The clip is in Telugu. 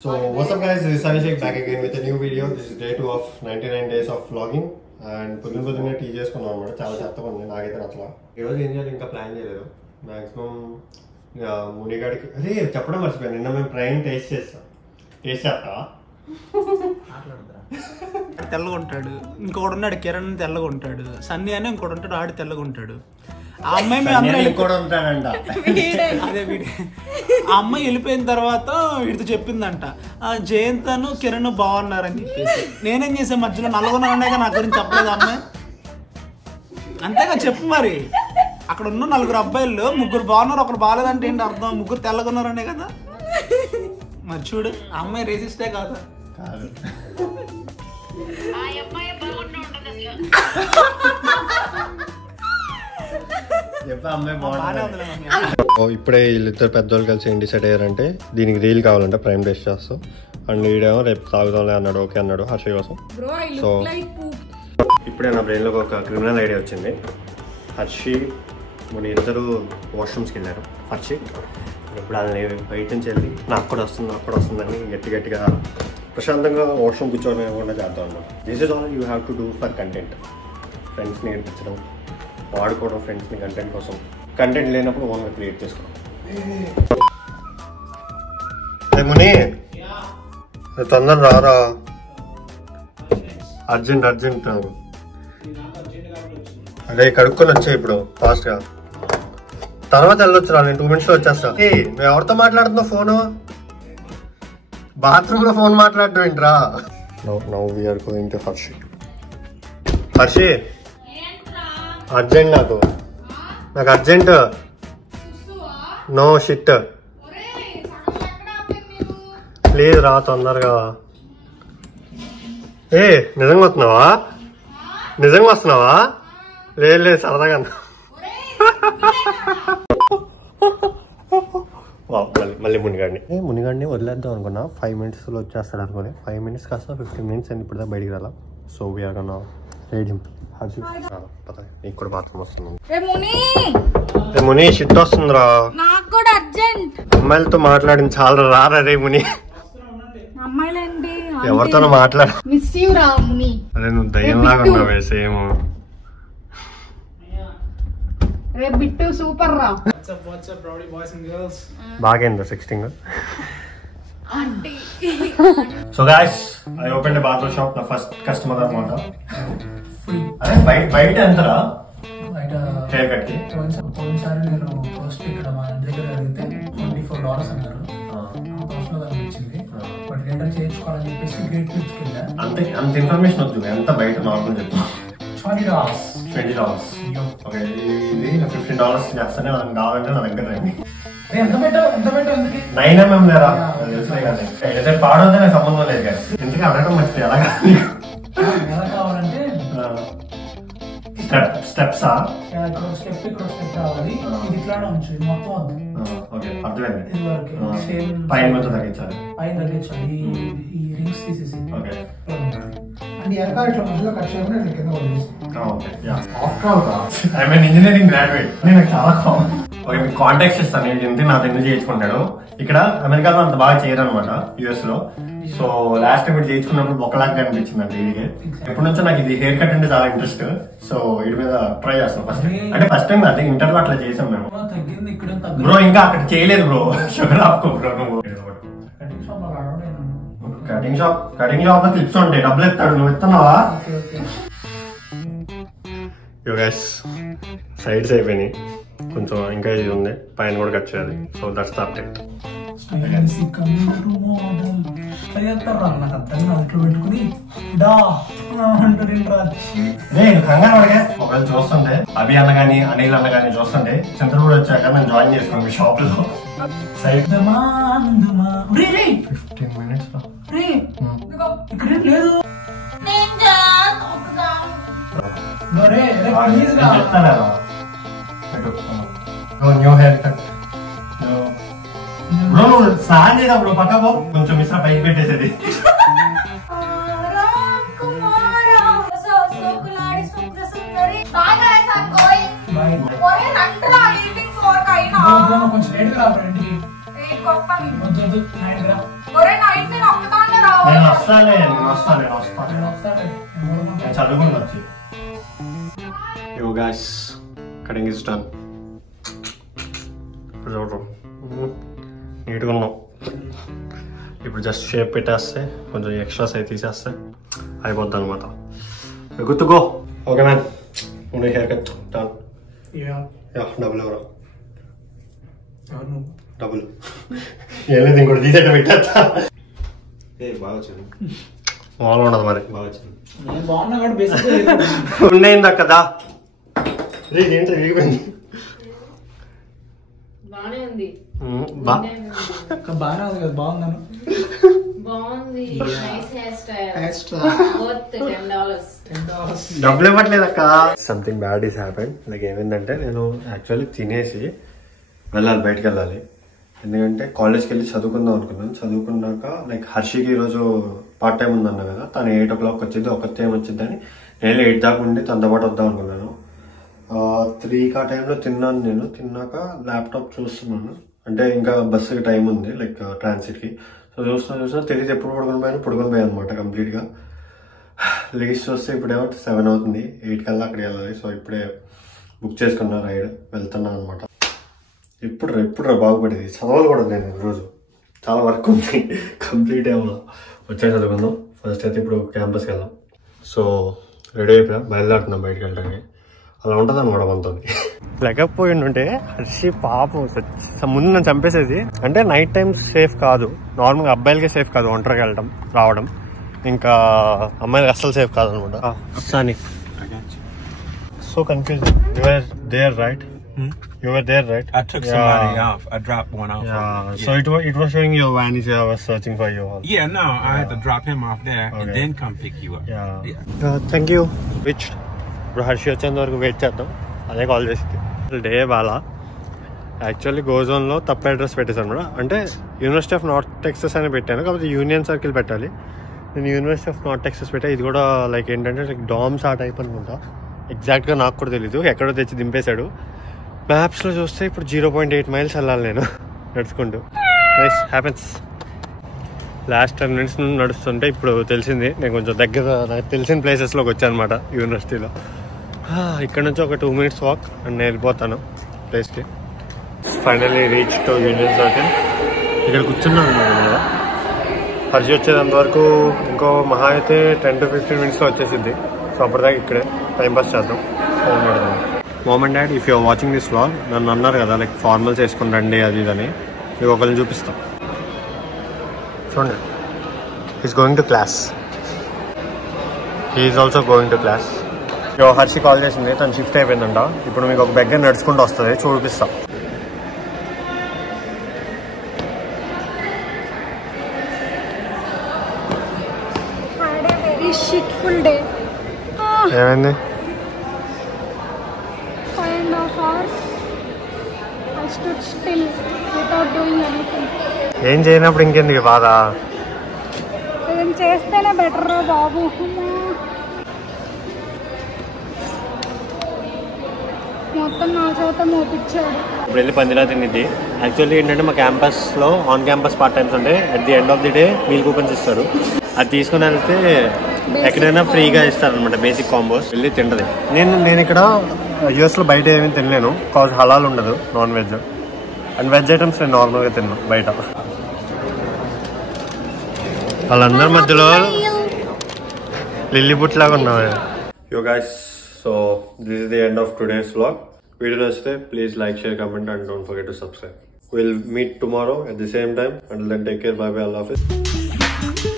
So what's up guys, this is Sunny Sheikh back again with a new video. This is day 2 of 99 days of vlogging and పొద్దున్నే టీ చేసుకున్నాం అనమాట. చాలా చెత్తగా ఉంది నాకైతే అట్లా. ఈరోజు ఏం చేయాలి ఇంకా ప్లాన్ చేయలేదు. మ్యాక్సిమం మునిగాడికి అదే చెప్పడం మర్చిపోయాను. నిన్న మేము ట్రైన్ టేస్ట్ చేస్తాం. టేస్ట్ చేస్తావా? తెల్లగా ఉంటాడు, ఇంకొకడు ఉన్నాడు కిరణ్ తెల్లగా ఉంటాడు, సన్నీ అని ఇంకోటి ఉంటాడు ఆడు తెల్లగా ఉంటాడు. ఆ అమ్మాయి అదే ఆ అమ్మాయి వెళ్ళిపోయిన తర్వాత వీడితో చెప్పిందంట జయంతను కిరణ్ బాగున్నారని చెప్పేసి. నేనేం చేసాను మధ్యలో నలుగున్నారనే నా గురించి చెప్పలేదు అమ్మాయి. అంతేగా చెప్పు మరి. అక్కడ ఉన్న 4 అబ్బాయిలు 3 బాగున్నారు, ఒకరు బాగాలేదంటే ఏంటి అర్థం? 3 తెల్లగా ఉన్నారనే కదా. మరి చూడు ఆ అమ్మాయి రేసిస్టే కాదా? ఇప్పుడే వీళ్ళిద్దరు పెద్దోళ్ళు కలిసి ఏం డిసైడ్ అయ్యారంటే దీనికి రీల్ కావాలంటే ప్రైమ్ టెస్ట్ చేస్తాం. అండ్ వీడేమో రేపు తాగుదాంలే అన్నాడు, ఓకే అన్నాడు హర్ష కోసం. సో ఇప్పుడే నా బ్రెయిన్లో ఒక క్రిమినల్ ఐడియా వచ్చింది. హర్షి మన ఇద్దరు వాష్రూమ్స్కి వెళ్ళారు. హర్షి ఇప్పుడు వాళ్ళని బయట నుంచి వెళ్ళి నాకు కూడా వస్తుందని గట్టిగా ప్రశాంతంగా వాష్రూమ్ కూర్చోకుండా చేద్దాం అన్నమాట. This is all you have to do for content. ఫ్రెండ్స్ని నేర్పించడం, వాడుకోవడం, ఫ్రెండ్స్ని కంటెంట్ కోసం. కంటెంట్ లేనప్పుడు ఓన్గా క్రియేట్ చేసుకోవడం. ముని తొందర రారా, అర్జెంట్ నాకు. అదే కడుక్కొని వచ్చా ఇప్పుడు ఫాస్ట్గా, తర్వాత వెళ్ళొచ్చురా. నేను 2 minutesలో వచ్చేస్తా. నువ్వు ఎవరితో మాట్లాడుతున్నావు? ఫోను బాత్రూంలో ఫోన్ మాట్లాడటం ఏంట్రా? Now we're going to Harshi. Urgent నాకు అర్జెంట్. నో షిట్, ప్లీజ్ రా తొందరగా. నిజంగా వస్తున్నావా? లేదు సరదాగా. మళ్ళీ మునిగాడిని వదిలేద్దాం అనుకున్నా. 5 minutesలో వచ్చేస్తాడు అనుకోని 5 minutes కాస్త 15 minutes అని ఇప్పుడు బయటికి రాలా. So we're gonna raid him. నీకు కూడా బాత్రూమ్ వస్తుంది. ముని షిట్ వస్తుందిరా. అమ్మాయిలతో మాట్లాడింది చాలా రారా రే ముని. ఎవరితోనో మాట్లాడ. అదే నువ్వు దయ్యంలాగా ఉన్నావే same. బాగైందా 16? So guys, I opened a barber shop. The first customer అనమాట. అదే బయట ఎంతరా హెయిర్ కట్ కి? పోయినసారి నేను ఫస్ట్ ఇక్కడ మా దగ్గర అడిగితే $24 అన్నారు. అనిపించింది, బట్ లెటర్ చేయించుకోవాలని చెప్పేసి గ్రేట్ పిట్స్కి వెళ్ళా. అంత ఇన్ఫర్మేషన్ వద్దు, ఎంత బయట నార్మల్ చెప్తా. $20. ఓకే, ఇది $15 చేస్తానే. నాకు కావాలంటే నా దగ్గర రండి. 9mm లేరా? తెలుసులే కానీ అయితే పాడవుతే నాకు సంబంధం లేదు కానీ. ఎందుకంటే అడగడం మర్చిపోయి ఎలా కావాలంటే స్టెప్సా? స్టెప్ ఇక్కడ స్టెప్ రావాలి, ఇది ఇట్లానే ఉంచు, ఇది మొత్తం వద్దు. ఓకే అర్థమైంది. పైన కొంచెం తగ్గించాలి, ఈ రింగ్స్ తీసేసి. ఓకే అండ్ ఎనక ఇట్లా మధ్యలో కట్ చేయకుండా ఇట్లా కింద వదిలేసి. Okay I mean engineering graduate. నాకు చాలా కామన్. ఓకే మీకు కాంటాక్ట్స్ ఇస్తాను. ఎంత నాతో ఎందుకు చేయించుకుంటాడు. ఇక్కడ అమెరికాలో అంత బాగా చేయరు అనమాట, US లో. సో లాస్ట్ టైం ఇటు చేయించుకున్నప్పుడు ఒకలాగా కనిపించింది అండి. ఇది ఎప్పటి నుంచో నాకు ఇది హెయిర్ కట్ అంటే చాలా ఇంట్రెస్ట్. సో వీటి మీద ట్రై చేస్తాం. ఫస్ట్ టైం అంటే ఇంటర్లో అట్లా చేసాం మేము. బ్రో ఇంకా అక్కడ చేయలేదు బ్రో. షుగర్ ఆపుకో బ్రో. నువ్వు కటింగ్ షాప్ లో క్లిప్స్ ఉంటాయి, డబ్బులు ఎత్తాడు. నువ్వు ఇస్తున్నావా? సైడ్స్ అయిపోయినాయి, కొంచెం ఇంకా ఇది ఉంది, పైన కూడా కట్ చేయాలి. So that's the update. ఒకవేళ చూస్తుంటే అభి అన్న గానీ అనిల్ అన్న గానీ చూస్తుంటే చంద్రపూడి వచ్చాక నేను జాయిన్ చేసుకోండి మీ షాప్ లో. 15 minutes new hair cut bro. నువ్వు స్నానం చేయదా బ్రో? పక్క పో, కొంచెం మిశ్రా పైకి పెట్టేసేది. కొంచెం నేను వస్తాను చదువుకుని వచ్చి యోగాస్ కటింగ్ ఇస్ డన్. ఇప్పుడు చూడరు నీట్గా ఉన్నాం. ఇప్పుడు జస్ట్ షేప్ పెట్టేస్తే కొంచెం ఎక్స్ట్రాస్ అయితే తీసేస్తే అయిపోద్ది అనమాట. గుర్తుకో. ఓకే మ్యాన్, ఉండే హెయిర్ కట్ డన్. డబ్బులు ఎవరు? డబ్బులు ఏం లేదు, ఇంకోటి తీసేట పెట్టేస్తా. బాగా వచ్చింది, మామూలుగా ఉండదు మరి. బాగా వచ్చింది, ఉండేందా కదా. ఏంటి విరిగిపోయింది? బానే ఉంది, బాగానే ఉంది కదా. బాగుందను బాగుంది. డబ్బులు ఇవ్వట్లేదు అక్క. Something bad is happen. Like ఏమైందంటే నేను యాక్చువల్లీ తినేసి వెళ్ళాలి, బయటకు వెళ్ళాలి. ఎందుకంటే కాలేజ్కి వెళ్ళి చదువుకుందాం అనుకున్నాను. చదువుకున్నాక లైక్ హర్షికి ఈరోజు పార్ట్ టైం ఉందన్నా కదా, తను 8 o'clock వచ్చింది, ఒక టైం వచ్చిందని నేను 8 దాకా ఉండి తనతో పాటు వద్దాం అనుకున్నాను. 3 ఆ టైంలో తిన్నాను. నేను తిన్నాక ల్యాప్టాప్ చూస్తున్నాను, అంటే ఇంకా బస్సుకి టైం ఉంది లైక్ ట్రాన్సిట్కి. సో చూస్తున్నా తెలియదు ఎప్పుడు పడుకొని పోయాను అనమాట కంప్లీట్గా. లేచి చూస్తే ఇప్పుడేమో 7 అవుతుంది, 8 కల్లా అక్కడికి వెళ్ళాలి. సో ఇప్పుడే బుక్ చేసుకున్నా రైడ్, వెళ్తున్నా అనమాట. ఎప్పుడు బాగుపడేది. చదవాలి కూడా నేను రోజు, చాలా వర్క్ ఉంది, కంప్లీట్ ఏమో వచ్చే చదువుకుందాం. ఫస్ట్ అయితే ఇప్పుడు క్యాంపస్కి వెళ్దాం. సో రెడీ అయిపోయా, బయలుదేరుతున్నాం బయటకు వెళ్ళడానికి. అలా ఉంటుంది అనమాట మనతో. లేకపోయిండుంటే హర్షి పాపం ముందు నన్ను చంపేసేది. అంటే నైట్ టైమ్స్ సేఫ్ కాదు, నార్మల్గా అబ్బాయిలకే సేఫ్ కాదు ఒంటరికి వెళ్ళడం రావడం, ఇంకా అమ్మాయిలకి అస్సలు సేఫ్ కాదు అనమాట. సాని so confusing. You were there, right? You were there, right? I took somebody off. I dropped one off. Yeah. So it was showing your van is I was searching for you. Yeah, no, I had to drop him off there and then come pick you up. Yeah. Thank you. Which ఇప్పుడు హర్షి వచ్చేంత వరకు వెయిట్ చేద్దాం. అదే కాల్ చేసింది. డే బాలా యాక్చువల్లీ గోజోన్లో తప్ప అడ్రస్ పెట్టేశాను మేడం. అంటే యూనివర్సిటీ ఆఫ్ నార్త్ టెక్సస్ అని పెట్టాను, కాకపోతే యూనియన్ సర్కిల్ పెట్టాలి. నేను యూనివర్సిటీ ఆఫ్ నార్త్ టెక్సస్ పెట్టా. ఇది కూడా లైక్ ఏంటంటే లైక్ డామ్స్ ఆ టైప్ అనుకుంటా, ఎగ్జాక్ట్గా నాకు కూడా తెలీదు. ఎక్కడో తెచ్చి దింపేశాడు. మ్యాప్స్లో చూస్తే ఇప్పుడు 0.8 miles వెళ్ళాలి నేను నడుచుకుంటూ. Nice happens. లాస్ట్ 10 minutes నుండి నడుస్తుంటే ఇప్పుడు తెలిసింది నేను కొంచెం దగ్గర నాకు తెలిసిన ప్లేసెస్లోకి వచ్చాను అనమాట యూనివర్సిటీలో. ఇక్కడ నుంచి ఒక 2 minutes వాక్ అండ్ నేను వెళ్ళిపోతాను ప్లేస్కి. Finally reach to union circle. ఇక్కడ కూర్చున్నాను కదా. హర్షి వచ్చేంత వరకు ఇంకో మహా అయితే 10 to 15 minutesలో వచ్చేసిద్ది. సో అప్పటిదాకా ఇక్కడే టైం పాస్ చేద్దాం, ఫోన్ పెడదాం. Mom and dad, if you're watching this vlog, నన్ను అన్నారు కదా లైక్ ఫార్మల్స్ వేసుకుని రండి అది ఇదని. మీకు ఒకరిని చూపిస్తాం చూడండి. Is going to class, is also going to class. Harshi call చేసింది, తను షిఫ్ట్ అయిపోయిందంట. ఇప్పుడు మీకు ఒక దగ్గర నడుచుకుంటూ వస్తుంది, చూపిస్తాం. ఏమైంది? ఏం చేయనప్పుడు ఇంకెందుకు బాధ? ఏం చేస్తేనే బెటర్ బాబు. మొత్తం నా చేత మోపించాడు. ఇప్పుడు వెళ్ళి పందిలా తినిద్ది. యాక్చువల్లీ ఏంటంటే మా క్యాంపస్లో ఆన్ క్యాంపస్ పార్ట్ టైమ్స్ అంటే at the end of the day meal coupons ఇస్తారు. అది తీసుకుని వెళ్తే ఎక్కడైనా ఫ్రీగా ఇస్తారనమాట, బేసిక్ కాంబోస్. వెళ్ళి తింటది. నేను ఇక్కడ యూఎస్లో బయట ఏమీ తినలేను, కాజ్ హలాల్ ఉండదు non veg and veg items నేను నార్మల్గా తిన్నాను బయట. వాళ్ళందరి మధ్యలో లిల్లీ బుట్ లాగా ఉన్నావు. Yo guys, so this is the end of today's vlog. Video నచ్చితే please like, share, comment and don't forget to subscribe. We'll meet tomorrow at the same time. Until then, take care. Bye bye. Allah Hafiz.